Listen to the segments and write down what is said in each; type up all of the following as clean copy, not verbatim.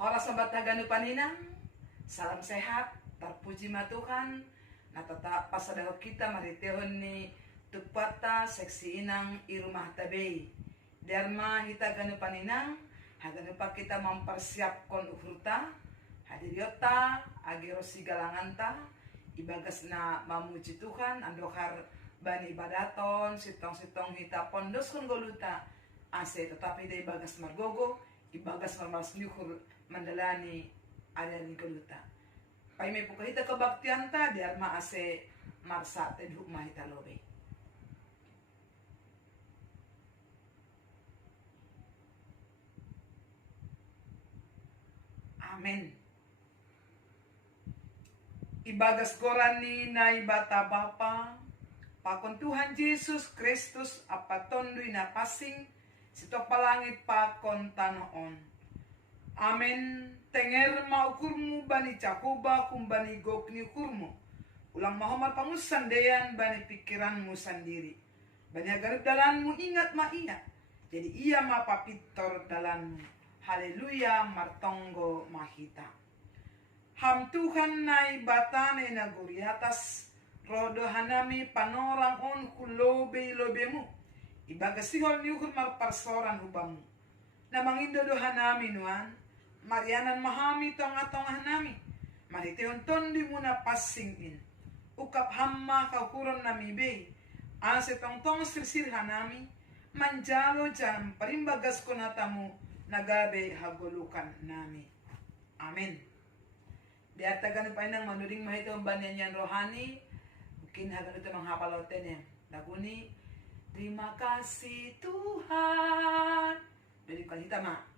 Horas sobat haganu paninang, salam sehat, terpuji ma Tuhan. Nah tetap pasadaw kita maritehon ni tupata seksi inang i rumah tabei. Dharma hita ganu paninang, haganu pa kita mempersiapkan ukurta, hadiriota, agero sigalanganta, ibagas na mamuji Tuhan, andokar bani ibadaton, sitong-sitong hita pondos kon goluta, ase tetapi day bagas margogo, ibagas marmas nyukur mandalani adani goluta. Pai may pukahita kabaktian ta, dharma ase marsa tedhuk mahita lobe. Amen. Ibagas koran ni na ibata Bapa, pakon Tuhan Yesus Kristus apatondoy na pasing, sitok palangit pakon tanoon. Amen. Tenger maukurmu bani cakuba kumbani gokni kurmu. Ulang mahomal pangusandean bani pikiranmu sendiri. Bani agar dalanmu ingat ma iya. Jadi ia ma papitor dalanmu. Haleluya martonggo mahita. Ham Tuhan nai batane na guri atas. Rodo hanami panorang on kulobe lobemu. Ibaga sihol niukur marparsoran hubamu. Namangindo do hanami nuan. Marianan mahami tonga-tonga nami. Maritehon tondi muna passingin. Ukap hamma kaukuron nami be. Ase tong-tong sirsir hanami. Manjalo jam parimbagas konatamu. Nagabe hagolukan nami. Amin. Di atagan painang manuding mahito banyanyan rohani. Mungkin hagan ito menghapaloten ya. Laguni. Terima kasih Tuhan. Dari kita mah.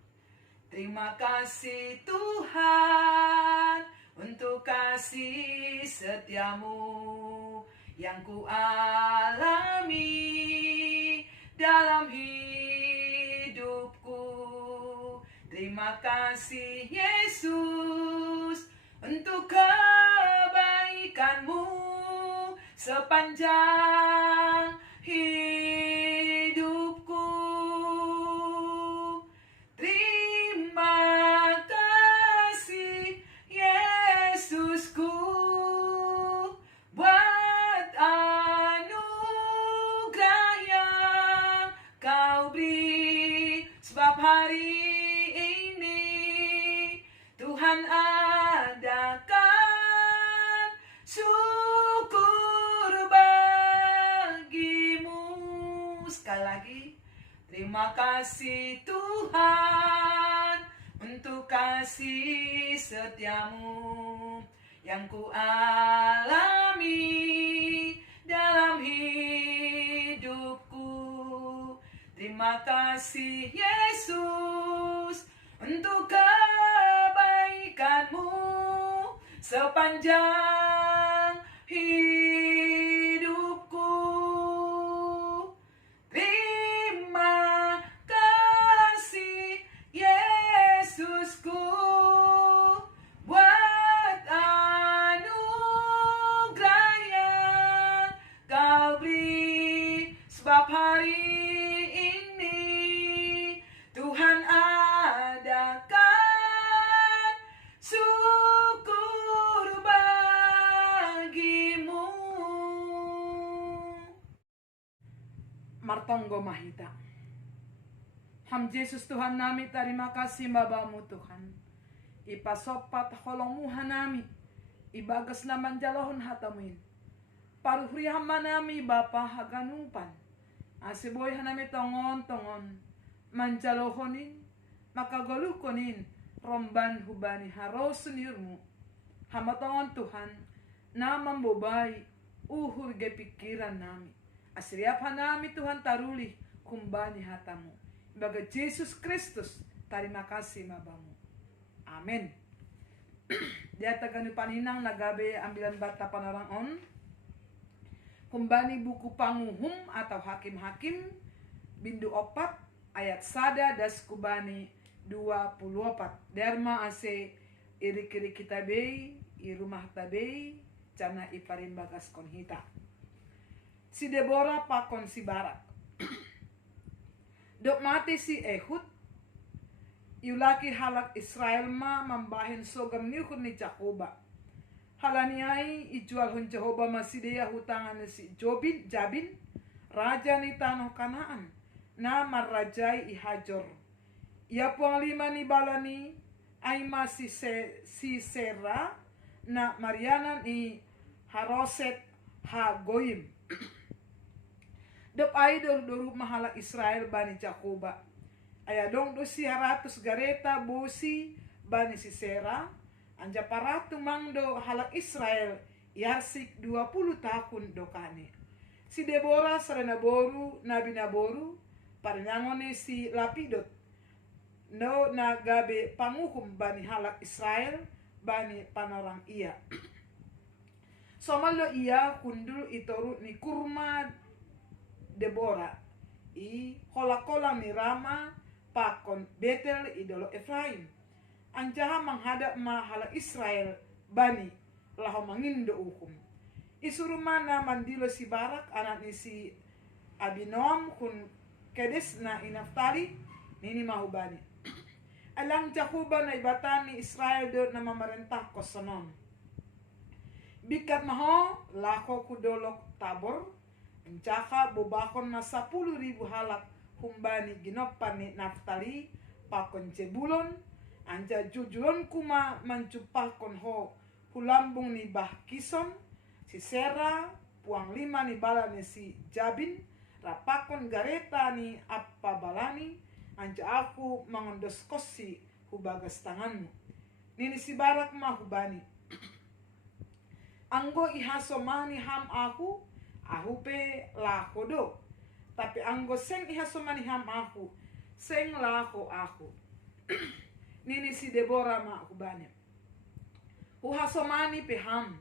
Terima kasih Tuhan untuk kasih setiamu yang ku alami dalam hidupku. Terima kasih Yesus untuk kebaikanmu sepanjang hidupku. Hari ini Tuhan adakan syukur bagimu. Sekali lagi, terima kasih Tuhan untuk kasih setiamu yang ku alami dalam hidupku. Terima kasih Yesus untuk kebaikanmu sepanjang hidupku. Terima kasih Yesusku buat anugerah yang kau beri, sebab hari Tuhan adakan syukur bagimu. Martonggo mahita. Ham Yesus Tuhan nami terima kasih babamu Tuhan. Ipasopat holongmu hanami. Ibagas naman jalohon hatamuin. Paruhri hamanami bapa haganupan. Asiboy hanami tongon-tongon. Manjalohonin, makagolukonin, romban hubani harosunirmu. Hamatongon Tuhan, na mambobay, uhur ge pikiran nami. Asriap hanami Tuhan taruli, kumbani hatamu. Baga Jesus Kristus, terima kasih mabamu. Amin. Dia taganu paninang nagabe ambilan bata panarangon. Kumbani buku panguhum atau hakim-hakim, bindu 4, ayat sada das kubani 24. Dharma ase iri-kiri kita bei, i rumah tabei, cana iparin bagas konhita. Si Deborah pakon si Barak. Dok mati si Ehud, Iulaki halak Israel ma mambahin sogam nihun ni Jakoba. Halaniai ijual hun Jehovah masideya hutangan ni si Jabin, raja ni tanah Kanaan, na marrajai ihajor. Ia puang lima ni balani ay si Sera na Mariana ni Haroset Hagoyim. Dep ay doru mahala Israel bani Jakoba. Ayadong do si 100 gareta bosi bani si Sera. Anja paratu mangdo halak Israel yarsik 20 tahun dokane. Si Deborah sarana boru nabi naboru parnyangone si Lapidot. No na gabe panguhum bani halak Israel bani panorang ia. Somalo ia kundul itoru ni kurma Deborah. I kola ni Rama pakon Betel idolo Efraim. Anjaha menghadap mahala Israel bani laho mangindo ukum. Isuru mana mandilo si Barak anak ni si Abinoam kun Kedes na inaftali nini mahubani. Alang Jakuba na ibatan ni Israel do na mamarentah kosonon. Bikat maho lako kudolok Tabor. Anjaha bubakon na 10,000 halak humbani ginopan ni Naftali pakon Jebulon. Anja jujulon kuma mancupakon ho hulambung ni Bahkison, si Sera, puang 5 ni bala ni si Jabin, rapakon gareta ni apa balani, anja aku mangondos kosi hubagas tanganmu. Nini si Barak mahubani. Anggo ihasomani ham aku pe lakodo. Tapi anggo seng ihasomani ham aku, seng lako aku. Nini si Deborah mahubani. Uhasomani peham.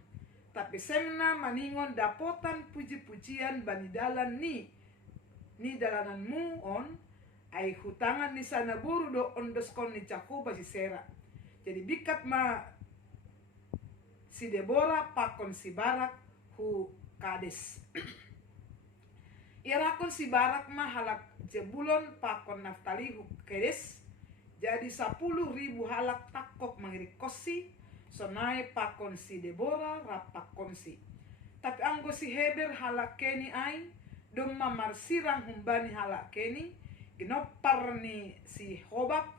Tapi sengna maningon dapotan puji-pujian banidalan ni dalananmu on. Ay hutangan ni sana buru do ondoskon ni Jakoba si Sera. Jadi bikat ma si Deborah pakon si Barak hu Kades. Irakon si Barak ma halak Jebulon pakon Naftali hu Kades. Jadi 10,000 halak takok mengirik kosi. Sonai pakon si Deborah rapakon si. Tapi anggo si Heber halak keni ay. Doma marsirang humbani halak keni. Ginopar ni si Hobab.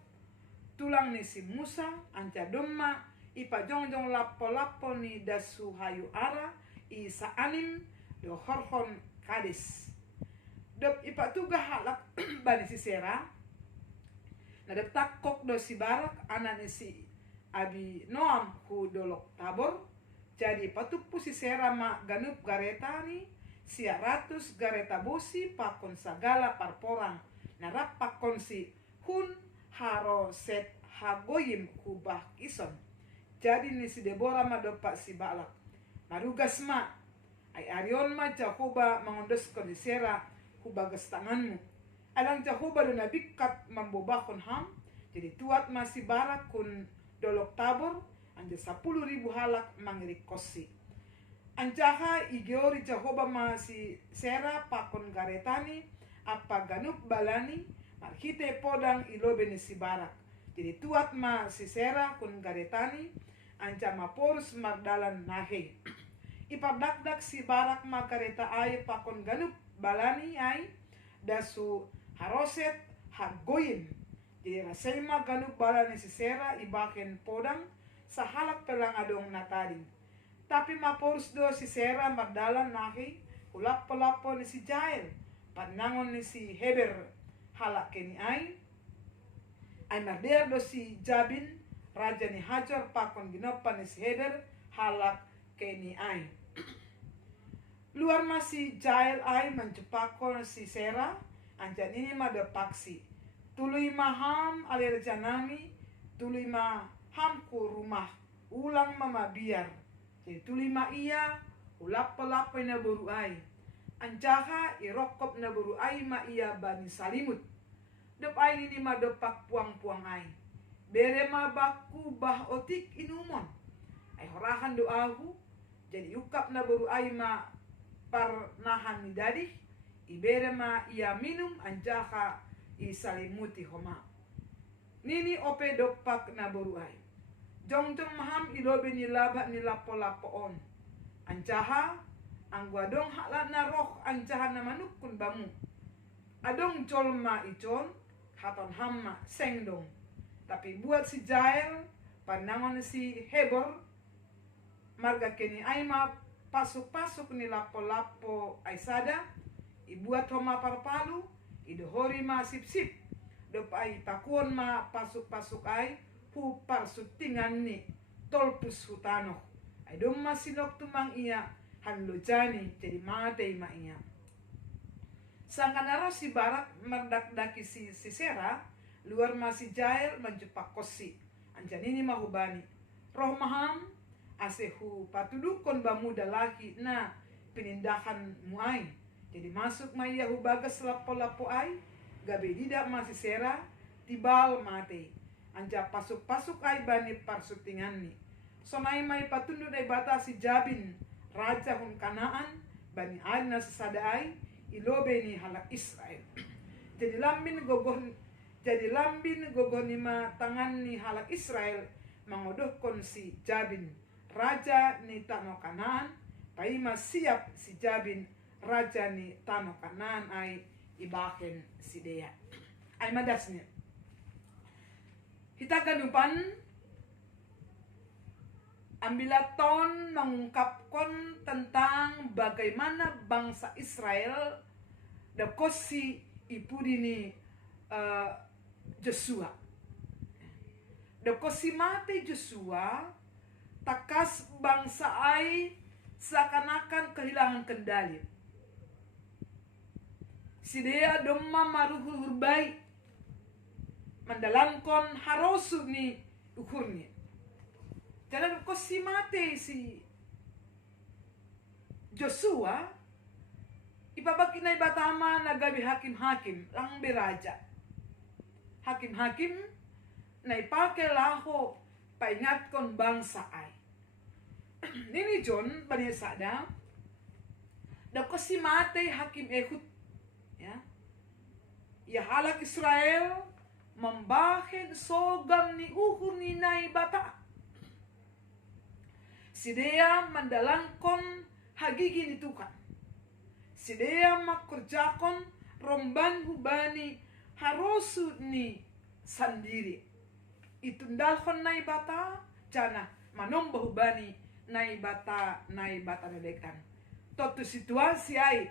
Tulang ni si Musa. Anca doma ipa jongjong lapo-lapo ni dasu hayu ara. Isa anim do horhon Kades. Dop ipa tuga halak bani si Sera. Nadap takok do si Barak anak ni si Abinoam hu dolok Tabor. Jadi patupu si Sera ma ganup gareta ni si 100 gareta bosi pakon sagala parporang. Narap pakon si Hun Haroset Hagoyim hu Bahkison. Jadi ni si Deborah ma dopak si Balak. Marugas ma ay arion ma Jakoba mangondoskan si Sera hu bagas tanganmu. Alang Jakoba do nabikat mambobakon ham. Jadi tuat masih Barak kun dolok Tabor. Anja 10,000 halak mangirik kosi. Anjaha igeori Jakoba masih Sera pakon garetani. Apa ganup balani. Markite podang ilobe ni si Barak. Jadi tuat masih Sera kun garetani. Anja maporus mardalan nahe. Ipabdak-dak si Barak ma kareta ay pakon ganup balani ay. Dasu Haroset Hagoyim. Jadi rasema ganup bala ni si Sera ibaken podang sa halak pelangadong natading. Tapi maporus do si Sera mardalan nahi ulap-pelapo ni si Jael. Panangon ni si Heber halak keni ay marder do si Jabin raja ni Hajar pakon ginopan ni si Heber halak keni ay. Luar masih Jael ay mencepakon si Sera. Anjan ini mah ada paksi. Tului maham alir janami. Tului maham ku rumah. Ulang mama biar. Jadi tului ma iya. Ulap-pelap na buru ay. Anjaha irokop na buru ay ma iya bani salimut. Dep ay ini mah depak puang-puang ay. Bere ma baku bah otik inumon. Ay horahan doahu. Jadi ukap na buru ay ma parnahan ni dadih. Ibere ma ia minum anjaha isalimuti homa. nini ope dopak na boruai. Jong maham ilobe ni laba ni lapo-lapo on. Ancaha angguadong hakla na roh ancaha na manukun bamu. Adong jolma icon haton hamma sengdong. Tapi buat si Jael panangon si Hebor marga kini aima pasuk-pasuk ni lapo-lapo aisada ibuat homa parpalu idohori ma sip-sip dopai pakuon ma pasuk-pasuk ai hu parsutingan ni tolpus hutano ai dom masinok tumang iya hanlojani jadi matei ma iya sangkanaro si barat merdaki si Sisera luar masih Jael menjepak kosi anjanini mahubani roh maham asehu patudukon bamuda laki na penindakan muai jadi masuk maya hubagas lapo-lapo ai gabe dida masih Sisera tibal mate anja pasuk-pasuk ai bani parsutingan ni sonai mai patundu dai batasi Jabin raja hun Kanaan bani adna sesada ai ilobe ni halak Israel jadi lambin gogoh nima tangan ni halak Israel mengodohkon si Jabin raja ni tanah Kanaan paima siap si Jabin raja ni tanah Kanaan ai ibaken si Dea ai madasnya kita ganupan ambilaton mengungkapkan tentang bagaimana bangsa Israel dakosi ipudini Joshua dakosi mate Joshua takas bangsa ai seakan-akan kehilangan kendali si Dea domma maruhur baik mendalamkan harosu ni ukurnya jangan kosi mate si Joshua ipabaki na ibatama nagabi hakim-hakim lang beraja hakim-hakim na ipake laho paingatkon bangsa ay nini John banisada da kosi mate hakim Ehud ya halak Israel membahen sogam ni uhur ni naibata si Dea mendalangkon hagigi ni tukan si Dea makurjakon romban hubani harosu ni sandiri itundalkon naibata jana manomba hubani naibata nelekan totu situasi ai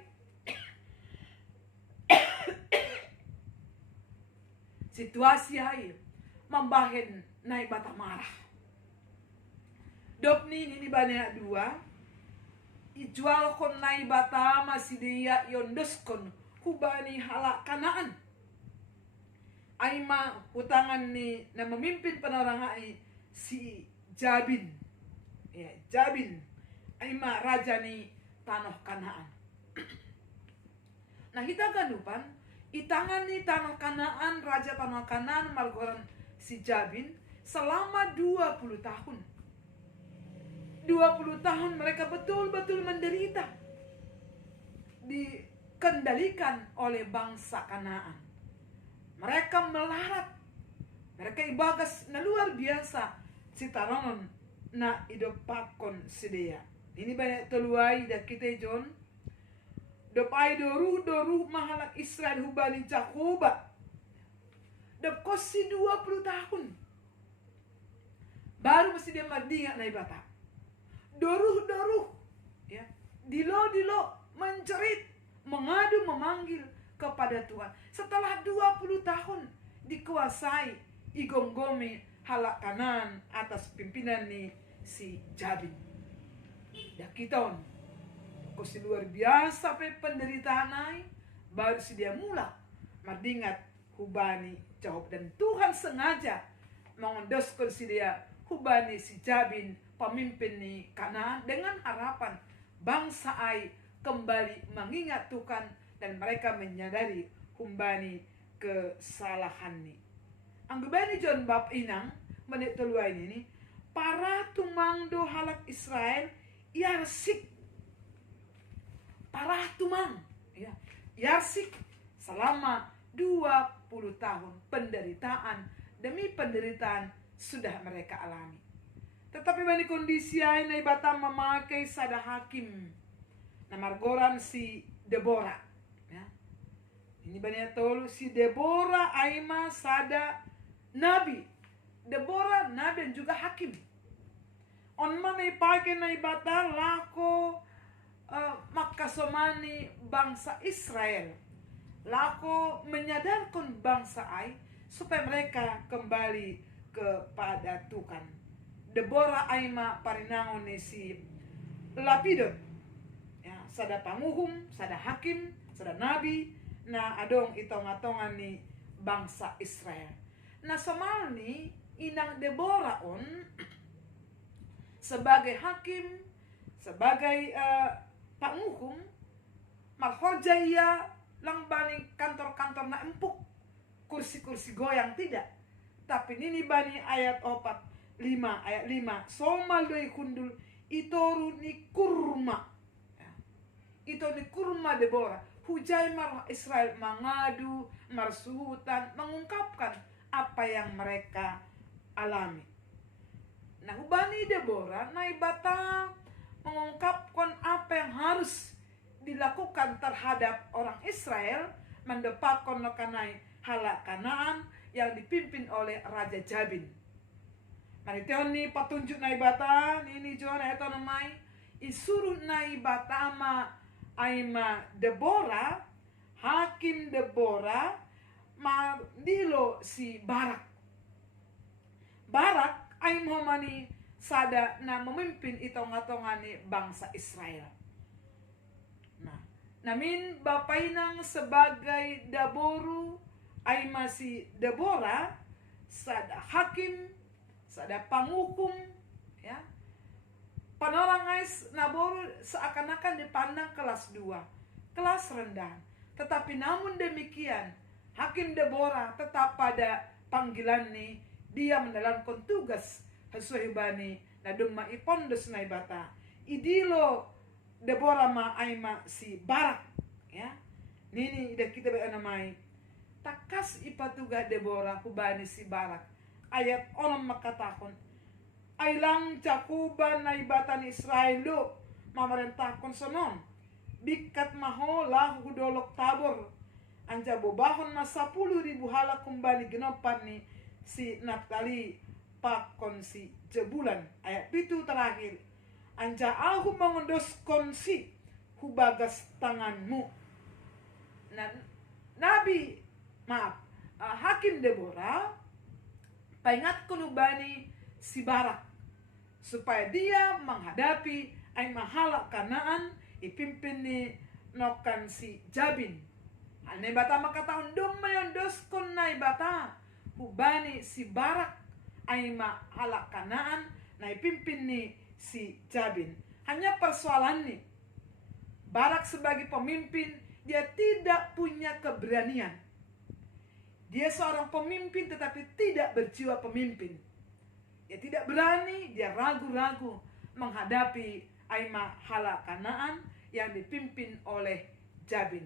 situasi ai membahen naibata marah dopni ini banyak dua ijual kon naibata masih dia yondoskon hubani halak Kanaan aima hutangan ni na memimpin penerangai si Jabin Jabin aima raja ni tanah Kanaan nah kita ganupan itangan ni tanah Kanaan raja tanah Kanaan margoran si Jabin selama 20 tahun 20 tahun mereka betul-betul menderita dikendalikan oleh bangsa Kanaan mereka melarat mereka ibagas na luar biasa si taronon na idopakon sedia ini banyak teluai dah kita John dopai doruh mahalak Israel hubali Jakoba dekosi 20 tahun baru mesti dia merdingat na ibata doruh ya dilo mencerit mengadu memanggil kepada Tuhan setelah 20 tahun dikuasai igonggomi halak Kanaan atas pimpinan ni si Jabin dah kiton kosi luar biasa pe penderitaan ai baru si dia mula merdingat hubani jawab dan Tuhan sengaja mengondoskan si dia hubani si Jabin pemimpin ni Kanaan dengan harapan bangsa ai kembali mengingat Tuhan dan mereka menyadari humbani kesalahan ni. Ang gubani John bab inang menit teluai ini para tumangdo halak Israel yarsik para tumang yarsik selama 20 tahun penderitaan demi penderitaan sudah mereka alami. Tetapi bani kondisi ini bata memakai sada hakim nama goran si Deborah. Ya. Ini bani tolu si Deborah aima sada nabi. Deborah nabi dan juga hakim. On mana pakai na bata lako makasomani bangsa Israel. Lako menyadarkan bangsa Ai supaya mereka kembali kepada Tuhan. Deborah aima parinangon ni si Lapidot. Ya, sada panguhum, sada hakim, sada nabi na adong itong-atongan ni bangsa Israel. Na somal ni inang Deborah on sebagai hakim, sebagai panguhum, marhorja ia lang bani kantor-kantor na empuk, kursi-kursi goyang tidak. Tapi nini bani ayat 5 ayat 5 somal doi kundul itoru ni kurma. Ito ni kurma Deborah. Hujai mar Israel mengadu, marsuhutan, mengungkapkan apa yang mereka alami. Nah, hubani Deborah naibata mengungkapkan apa yang harus dilakukan terhadap orang Israel mendapatkan nokanai halak Kanaan yang dipimpin oleh Raja Jabin. Maniteon ni patunjuk naibata ini Joana eto namai isuruh naibata aima Deborah, hakim Deborah mandilo si Barak. Barak ay momani sada na memimpin itong-atongani bangsa Israel. Nah, namin bapainang sebagai Daboru ay masih Deborah sada hakim, sada pangukum, ya. Panorang guys Naboru seakan-akan dipandang kelas 2, kelas rendah. Tetapi namun demikian, hakim Deborah tetap pada panggilan nih, dia menjalankan tugas sesuai bani na dumma ipondos na ibata. Idilo Deborah ma aima si Barak, ya. Nini ida kita namai takas ipatuga Deborah kubani si Barak. Ayat orang makatakon ailang cakuban na ibatan Israel lo mamarentahkon sonon bikat maho lahu dolok Tabor anja bobahon na 10,000 halak kumbali genopan ni si Naftali pakon si jebulan. Ayat pitu terakhir anja aku mengondoskan si hubagas tanganmu. Nah, hakim Deborah paingatkan ubani si Barak supaya dia menghadapi ay mahala Kanaan ipimpin ni nokan si Jabin. Anay bata makataon dong mayondoskon na ibata hubani si Barak ay mahala Kanaan na ipimpin ni si Jabin. Hanya persoalan nih, Barak sebagai pemimpin dia tidak punya keberanian. Dia seorang pemimpin tetapi tidak berjiwa pemimpin. Dia tidak berani, dia ragu-ragu menghadapi Aima hala Kanaan yang dipimpin oleh Jabin.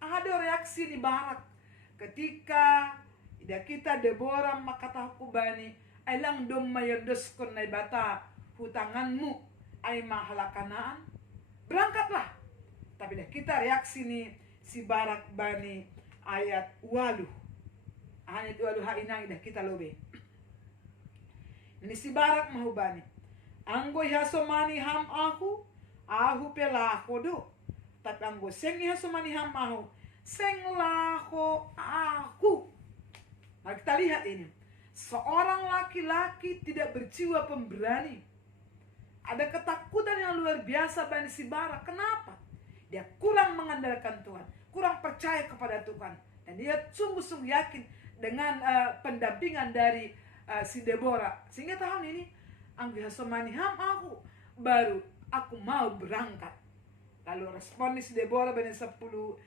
Ada reaksi di Barak ketika kita Deborah makata hukubani ailang dom mayodoskon na bata hutanganmu Aima hala Kanaan. Berangkatlah. Tapi kita reaksi nih si Barak bani ayat 8. Ayat 8 hainang dah kita lobe. Ini si Barak mahubani. Anggo hasomani ham aku pela aku do. Tapi anggo seng hasomani ham aku, seng lako aku. Mari kita lihat ini. Seorang laki-laki tidak berjiwa pemberani. Ada ketakutan yang luar biasa bagi si Barak. Kenapa? Dia kurang mengandalkan Tuhan, kurang percaya kepada Tuhan. Dan dia sungguh-sungguh yakin dengan pendampingan dari si Deborah. Sehingga tahun ini anggi hasomani ham aku baru aku mau berangkat. Lalu respon si Deborah benar 10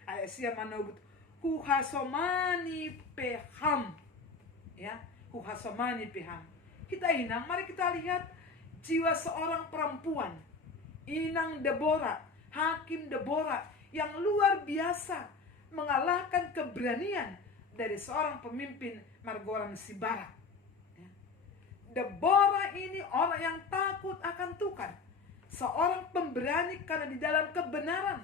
ayat siya manobut hu hasomani peham, ya, hu hasomani peham. Kita inang, mari kita lihat jiwa seorang perempuan inang Deborah, hakim Deborah yang luar biasa mengalahkan keberanian dari seorang pemimpin Margoran Sibarak. Deborah ini orang yang takut akan Tuhan, seorang pemberani karena di dalam kebenaran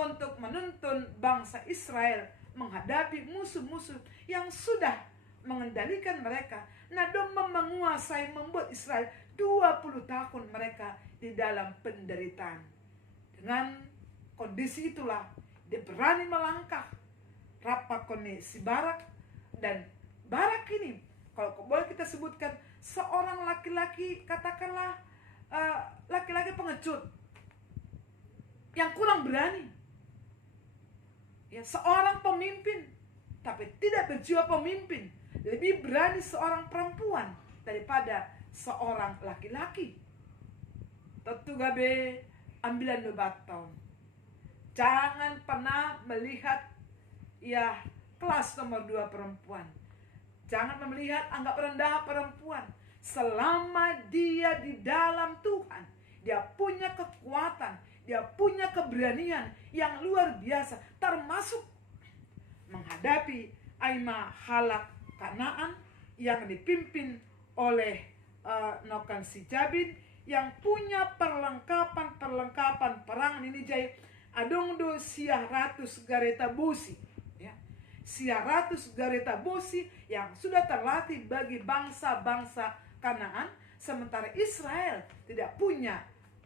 untuk menuntun bangsa Israel menghadapi musuh-musuh yang sudah mengendalikan mereka. Nadom menguasai, membuat Israel 20 tahun mereka di dalam penderitaan. Dengan kondisi itulah dia berani melangkah rapakone si Barak. Dan Barak ini, kalau boleh kita sebutkan, seorang laki-laki, katakanlah laki-laki pengecut yang kurang berani. Ya, seorang pemimpin tapi tidak berjiwa pemimpin. Lebih berani seorang perempuan daripada seorang laki-laki. Tentu gabe ambilan tahun. Jangan pernah melihat ya kelas nomor 2 perempuan. Jangan melihat anggap rendah perempuan. Selama dia di dalam Tuhan, dia punya kekuatan, dia punya keberanian yang luar biasa, termasuk menghadapi Aima Halak Kanaan yang dipimpin oleh Nokan si Jabin, yang punya perlengkapan perang ini jai adongdo siah ratus gareta busi, ya. Siah ratus gareta busi yang sudah terlatih bagi bangsa-bangsa Kanaan, sementara Israel tidak punya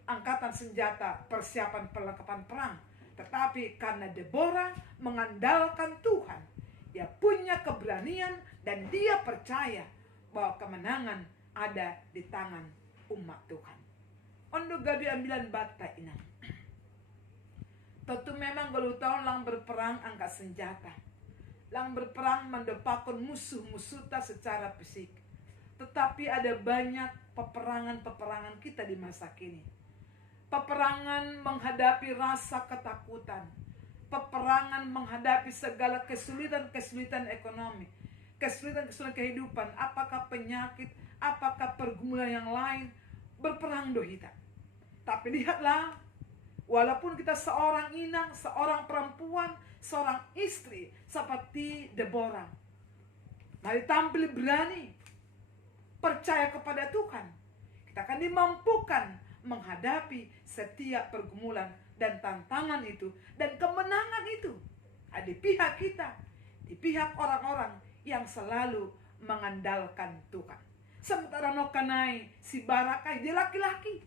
angkatan senjata, persiapan perlengkapan perang. Tetapi karena Deborah mengandalkan Tuhan, dia punya keberanian dan dia percaya bahwa kemenangan ada di tangan umat Tuhan. Ondo gabi ambilan bata ina. Tentu memang kalau tahun lang berperang angkat senjata, lang berperang mendapatkan musuh-musuh secara fisik. Tetapi ada banyak peperangan kita di masa kini. Peperangan menghadapi rasa ketakutan, peperangan menghadapi segala kesulitan ekonomi, kesulitan kehidupan, apakah penyakit, apakah pergumulan yang lain, berperang dohita. Tapi lihatlah, walaupun kita seorang inang, seorang perempuan, seorang istri seperti Deborah, mari tampil berani, percaya kepada Tuhan. Kita akan dimampukan menghadapi setiap pergumulan dan tantangan itu, dan kemenangan itu ada di pihak kita, di pihak orang-orang yang selalu mengandalkan Tuhan. Sementara Nokanai si Barakai, dia laki-laki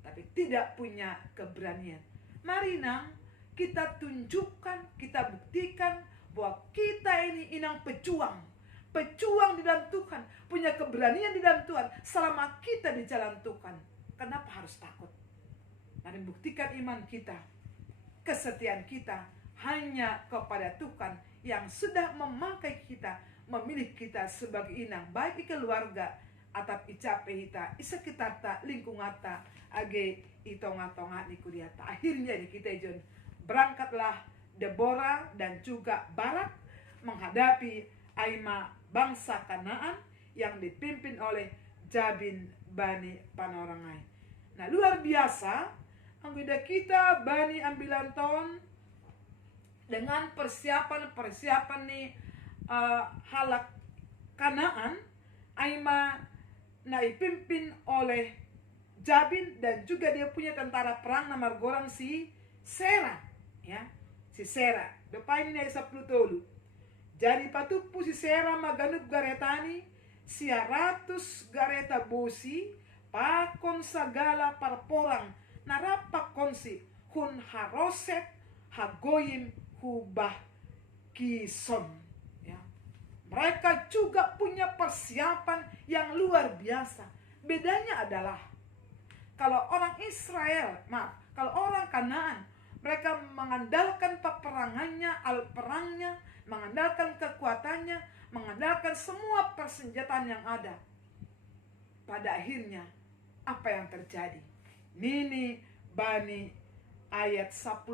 tapi tidak punya keberanian. Mari nang kita tunjukkan, kita buktikan bahwa kita ini inang pejuang di dalam Tuhan, punya keberanian di dalam Tuhan selama kita di jalan Tuhan. Kenapa harus takut? Mari buktikan iman kita, kesetiaan kita hanya kepada Tuhan yang sudah memakai kita, memilih kita sebagai inang, baik di keluarga atau icape kita, sekitar ta, lingkungan ta, age itonga-tonga di kuliah ta. Akhirnya kita John berangkatlah Deborah dan juga Barak menghadapi Aima bangsa Kanaan yang dipimpin oleh Jabin Bani Panorangai. Nah, luar biasa anggota kita Bani ambilan tahun dengan persiapan nih Halak Kanaan. Aima dipimpin oleh Jabin dan juga dia punya tentara perang nomor gorang si Sera, ya, si Sera. Depan ini 10 tolu. Jadi patupu si Sera maganup garetani si 100 gareta bosi pakon sagala parporang narapak konsi hun haroset hagoyim hubah kison, ya. Mereka juga punya persiapan yang luar biasa. Bedanya adalah kalau orang Israel, kalau orang Kanaan, mereka mengandalkan peperangannya, alat perangnya, mengandalkan kekuatannya, mengandalkan semua persenjataan yang ada. Pada akhirnya, apa yang terjadi? Nini Bani ayat 14.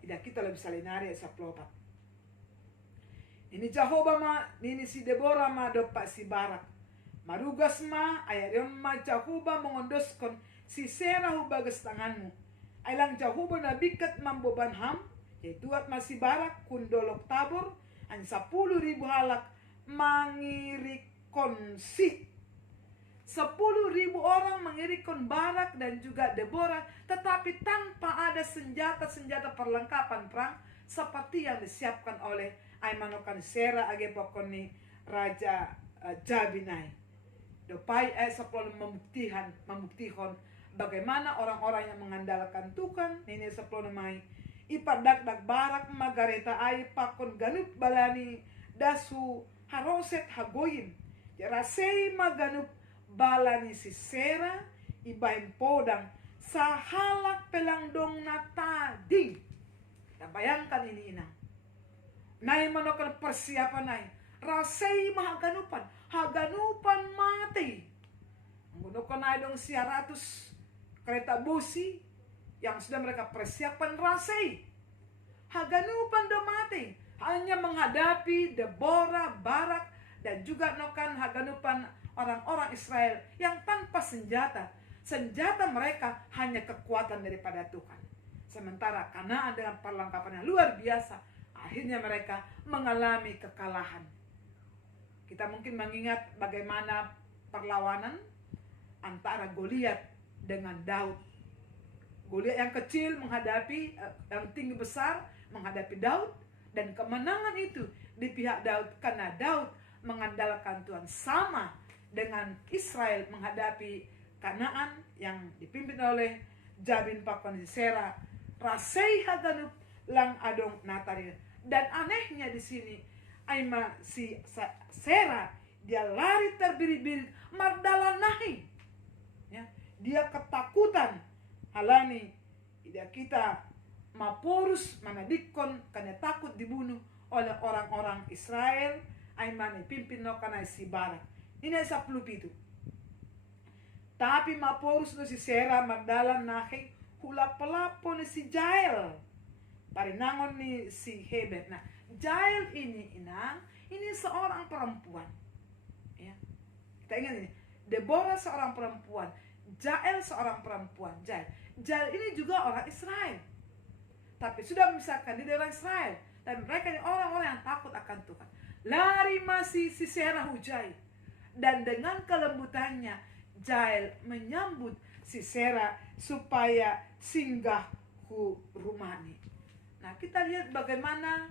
Tidak kita lebih salinari ayat 14. Ini Jehovah nini si Deborah dopak si Barak. Marugas ayat yon Jehovah mengondoskan si Sera hubagas tanganmu. Ailang Jehovah nabikat mamboban ham, yaitu at si Barak kundolok tabur, An 10.000 halak mengirikon si 10.000 orang mengirikon Barak dan juga Deborah, tetapi tanpa ada senjata-senjata perlengkapan perang seperti yang disiapkan oleh Aimanokan Sera age pokoni Raja Jabinai. Dopai sepuluh membuktikan bagaimana orang-orang yang mengandalkan Tuhan. Ini sepuluh mai ipadak Barak magareta ai pakon ganup balani dasu haroset hagoyim jarasei maganup balani si Sera ibaim podang sahalak pelandong na tadi. Nah, bayangkan ini inang. Nai manokan persiapan nai. Rasai haganupan mati. Menggunakan nai dong 100 kereta busi yang sudah mereka persiapkan rasai. Haganupan do mati. Hanya menghadapi Deborah, Barak, dan juga nokan haganupan orang-orang Israel yang tanpa senjata. Senjata mereka hanya kekuatan daripada Tuhan. Sementara Kanaan dengan perlengkapan yang luar biasa, akhirnya mereka mengalami kekalahan. Kita mungkin mengingat bagaimana perlawanan antara Goliat dengan Daud. Goliat yang kecil menghadapi yang tinggi besar menghadapi Daud, dan kemenangan itu di pihak Daud karena Daud mengandalkan Tuhan, sama dengan Israel menghadapi Kanaan yang dipimpin oleh Jabin pakon Sera rasei haganup lang adong natari. Dan anehnya di sini Aima si Sera dia lari terbirit-birit mardalan nahi, ya, dia ketakutan halani tidak kita maporus manadikon karena takut dibunuh oleh orang-orang Israel. Aima ni pimpin no kana si Barak ini 10 itu. Tapi maporus no si Sera mardalan nahi hula pelapo ni si Jael parinangon ni si Hebet. Nah, Jael ini inang, ini seorang perempuan, ya. Kita ingat ini, Deborah seorang perempuan, Jael seorang perempuan. Jael ini juga orang Israel, tapi sudah memisahkan diri dari orang Israel, dan mereka ini orang-orang yang takut akan Tuhan. Lari masih si Sera hujai, dan dengan kelembutannya Jael menyambut si Sera supaya singgah ke rumahnya. Nah, kita lihat bagaimana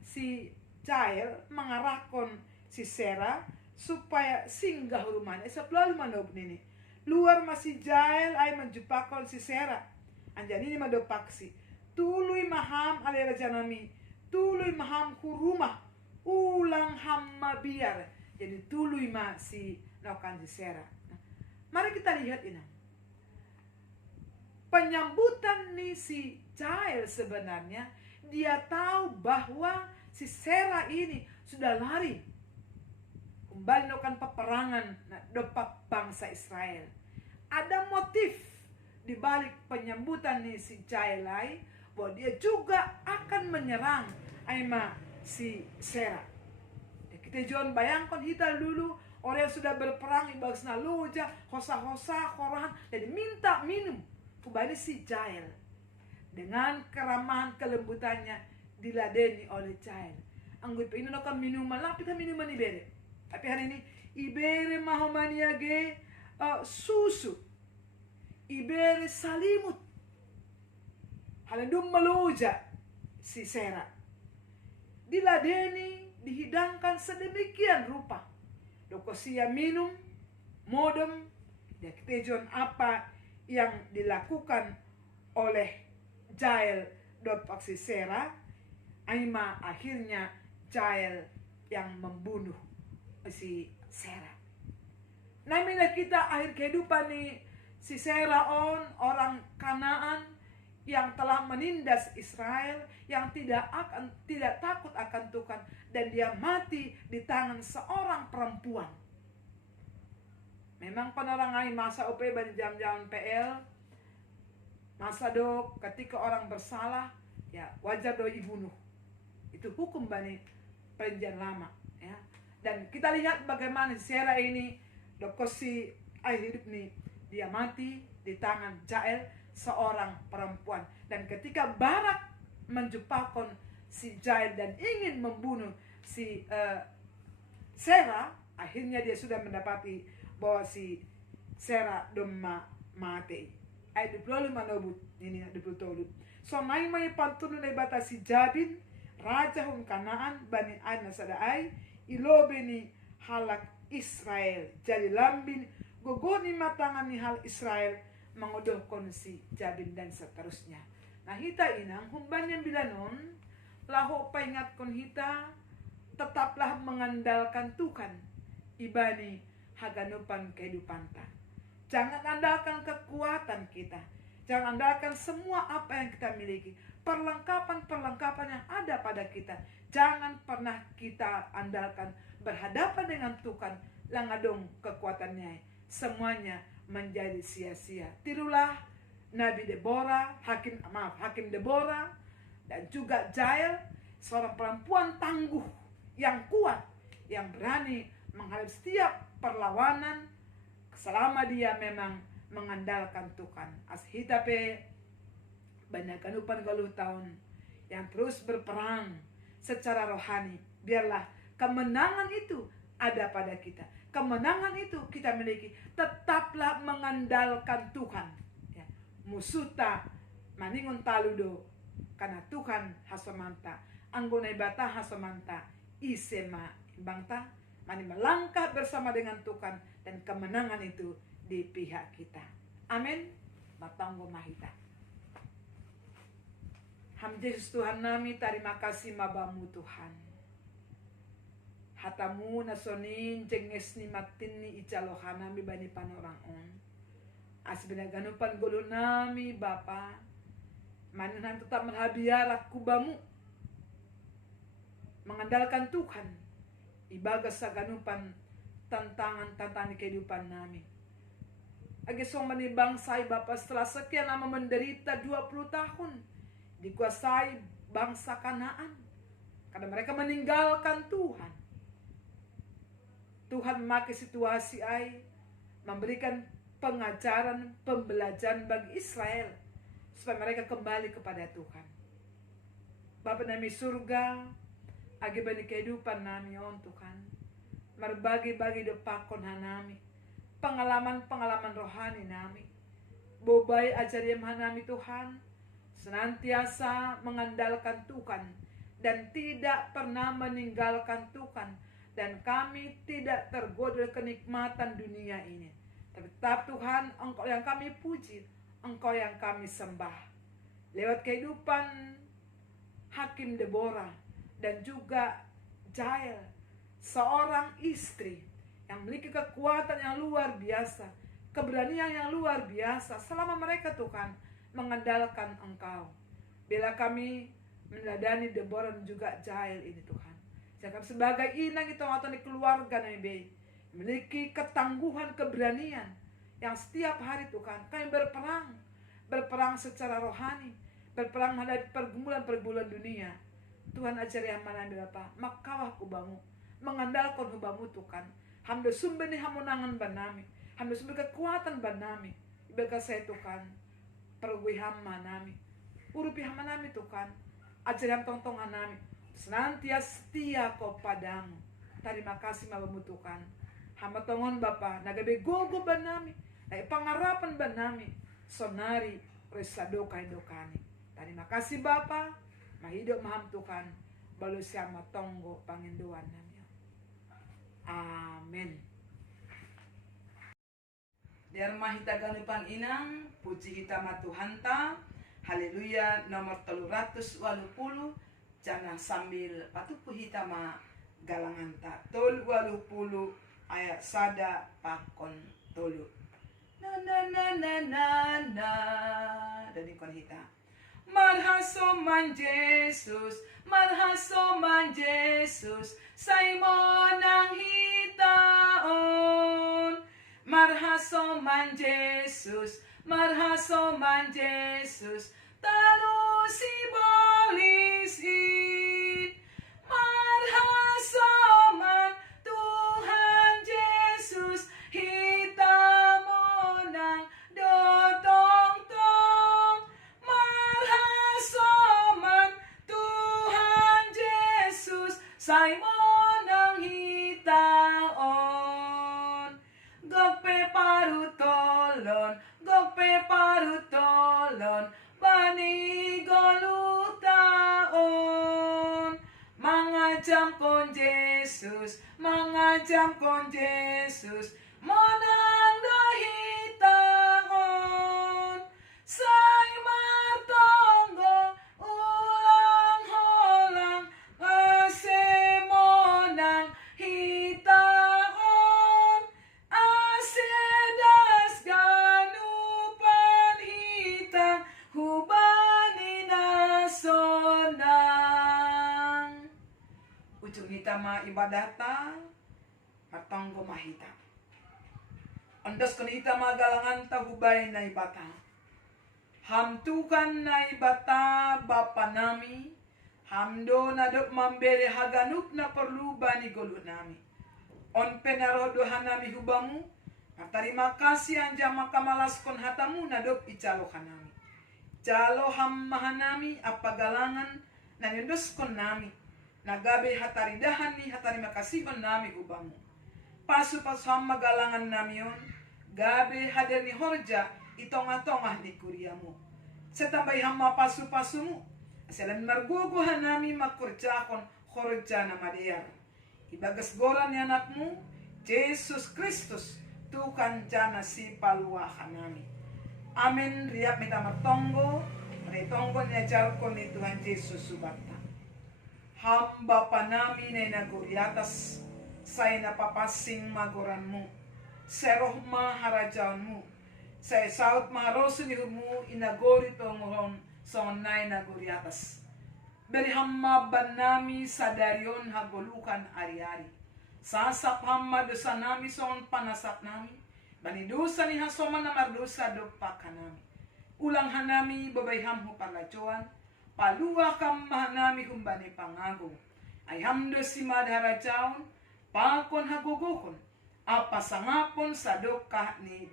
si Jael mengarahkan si Sera supaya singgah rumahnya. Sebelum mandob ini luar masih Jael ay menjumpakan si Sera. Anjani ini mandopaksi. Tului maham alera janami. Tului maham kurumah. Ulang hamma biar. Jadi tului ma si nokan si Sera. Nah, mari kita lihat ini. Penyambutan nih si Jael sebenarnya dia tahu bahwa si Sera ini sudah lari kembali melakukan peperangan dopak bangsa Israel. Ada motif di balik penyambutan nih si Jael bahwa dia juga akan menyerang Aima si Sera. Kita jangan bayangkan kita dulu orang yang sudah berperang di bagsna loja, hosa-hosa, koran, dan minta minum. Kembali si Jael dengan keramahan kelembutannya diladeni oleh Jael. Anggap ini nokan minuman lah, kita minuman ibere. Tapi hari ini ibere mahomaniage susu, ibere salimut. Halandum meluja si Sera. Diladeni, dihidangkan sedemikian rupa. Dokosia minum, modem, ya ketejon apa yang dilakukan oleh Jael dopak si Sera. Aima akhirnya Jael yang membunuh si Sera. Nah, bila kita akhir kehidupan nih si Sera orang Kanaan yang telah menindas Israel, yang tidak takut akan Tuhan, dan dia mati di tangan seorang perempuan. Memang penerangai masa OP pada jam-jam PL, masa do ketika orang bersalah, ya wajar do dibunuh. Itu hukum bani perjanjian lama, ya. Dan kita lihat bagaimana Sera ini dokosi akhir hidup nih, dia mati di tangan Jael seorang perempuan. Dan ketika Barak menjumpakan si Jael dan ingin membunuh si Sera, akhirnya dia sudah mendapati bahwa si Sera doma mati. Ayat 25 nobut ini 27. So nai mai pantunu na bata si Jabin raja hum Kanaan bani Ana Sadaai ilobe ni halak Israel. Jadi lambin gogoni matangan ni hal Israel mengodohkon si Jabin dan seterusnya. Nah hita inang humban yang bilanon laho paingatkon hita tetaplah mengandalkan Tuhan ibani haganupan kehidupan ta. Jangan andalkan kekuatan kita. Jangan andalkan semua apa yang kita miliki. Perlengkapan-perlengkapan yang ada pada kita. Jangan pernah kita andalkan berhadapan dengan Tuhan. Langadong kekuatannya. Semuanya menjadi sia-sia. Tirulah Nabi Deborah, Hakim Deborah, dan juga Jael, seorang perempuan tangguh yang kuat, yang berani menghadapi setiap perlawanan selama dia memang mengandalkan Tuhan. Ashitape banyak kanupan galuh tahun yang terus berperang secara rohani. Biarlah kemenangan itu ada pada kita. Kemenangan itu kita miliki. Tetaplah mengandalkan Tuhan. Ya. Musuta maningon taludo karena Tuhan hasomanta. Anggonai bata hasomanta. Isema imbangta. Mani melangkah bersama dengan Tuhan dan kemenangan itu di pihak kita. Amin. Matanggo mahita. Ham Yesus Tuhan nami, terima kasih mabamu Tuhan. Hatamu nasonin jenges ni matin ni icalohan nami bani panorang on. Asbina ganupan gulu nami Bapa. Manan tetap merhabiarak kubamu. Mengandalkan Tuhan. Ibagas sa ganupan tantangan kehidupan namin. Agisong manibangsay Bapa setelah sekian lama menderita 20 tahun. Dikuasai bangsa Kanaan. Karena mereka meninggalkan Tuhan. Tuhan memakai situasi ay memberikan pengajaran, pembelajaran bagi Israel. Supaya mereka kembali kepada Tuhan. Bapa nami surga. Agi bani kehidupan nami on Tuhan. Merbagi-bagi depakon hanami. Pengalaman-pengalaman rohani nami. Bobai ajariam hanami Tuhan. Senantiasa mengandalkan Tuhan. Dan tidak pernah meninggalkan Tuhan. Dan kami tidak tergoda kenikmatan dunia ini. Tapi tetap Tuhan, Engkau yang kami puji. Engkau yang kami sembah. Lewat kehidupan Hakim Deborah. Dan juga Jael, seorang istri yang memiliki kekuatan yang luar biasa, keberanian yang luar biasa selama mereka Tuhan mengandalkan Engkau. Bila kami meneladani Deborah dan juga Jael ini Tuhan, jangan sebagai inang itu atau di keluarga Nabi memiliki ketangguhan, keberanian yang setiap hari Tuhan kami berperang secara rohani, berperang menghadapi pergumulan dunia. Tuhan ajari amalan Bapa, makawah kubamu, mengandalkan hubamu Tuhan. Hamda sumber ni hamunangan banami, hamda sumber kekuatan banami. Ibaga saya Tuhan, pergui hama nami, urupi hama nami Tuhan, ajari ham tongtongan nami, senantiasa setia kau padamu. Terima kasih mabamu Tuhan. Hamba tongon Bapa, nagabe gogo banami, na pangarapan banami, sonari resadokai dokani. Terima kasih Bapa. Mahidup maham Tuhan, balu siya matonggo panginduan namin. Amen. Diar mahita ganupan inang, puji kita matuhan ta. Haleluya, nomor 380. Jangan sambil patupu hita ma galangan ta. 380 ayat sada pakon tolu. Na na na na na na. Dan ikon hita. Marhasoman Jesus, marhasoman Jesus, Simon ang hitaon. Marhasoman Jesus, marhasoman Jesus, talo si balisin. Marhasoman Tuhan Jesus, hitamo ng dotong-tong. Marhasoman Tuhan Simon ang hitaon, gagpe parutolon, banigolutaon. Mangajam kon Jesus, monang dahitaon. Say martonggo ulang holang, ase monang hitaon. Asedas ganupan hitang, hubani nasonang. Ujung kita maibadata, matanggo mahita. Andas kan ita magalangan tahubay na ibata. Hamtukan na ibata bapa nami, hamdo na dok mambere haganup na perluba ni golo nami. On penarodohan nami hubamu, terima kasih anja makamalas kon hatamu na dok icalohan nami. Calo hammahan nami apa galangan na nyundos kon nami. Nagabe hataridahan ni hatari makasihon nami hubamu. Pasu-pasu hamma galangan nami yon, gabe hadir ni horja itong-atongah di kuriamu. Setambay hamma pasu-pasumu, asalan marguguhan nami makurjakon horja na madeyar. Ibagas goran ni anakmu, Jesus Kristus, tukan jana si paluahan nami. Amin, riap mita matonggo, retonggo ni ajarko ni Tuhan Yesus subakta. Hamba panami na naguriatas, say napapasing magoranmu, seroh maharajaanmu, say saut maharosu ni humu inagori tongohon sonay naguriatas. Beri hamma banami sadarion hagolukan ari-ari. Sasap hamma dosa nami son panasap nami, banidusa ni hasoman na mardusa dopa kanami. Ulang hanami babay hamhu parlacuan, paluwa kam mahanami humbani pangago. Ay hamdo si madharajaon, pakon hagugukon, apa sangapon sa dokah ni.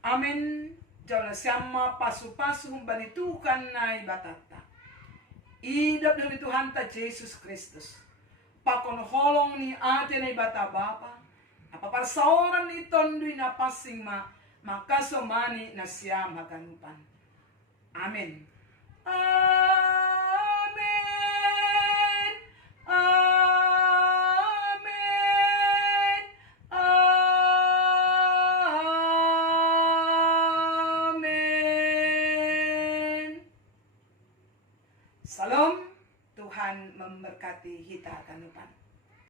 Amin. Jala siyama pasu-pasu banitukan na ibatata. Idap demi Tuhan ta Jesus Kristus. Pakon holong ni ate na ibata bapa. Apa parsaoran ni tondoy na pasing makasomani na siya maganupan. Amin. Amen.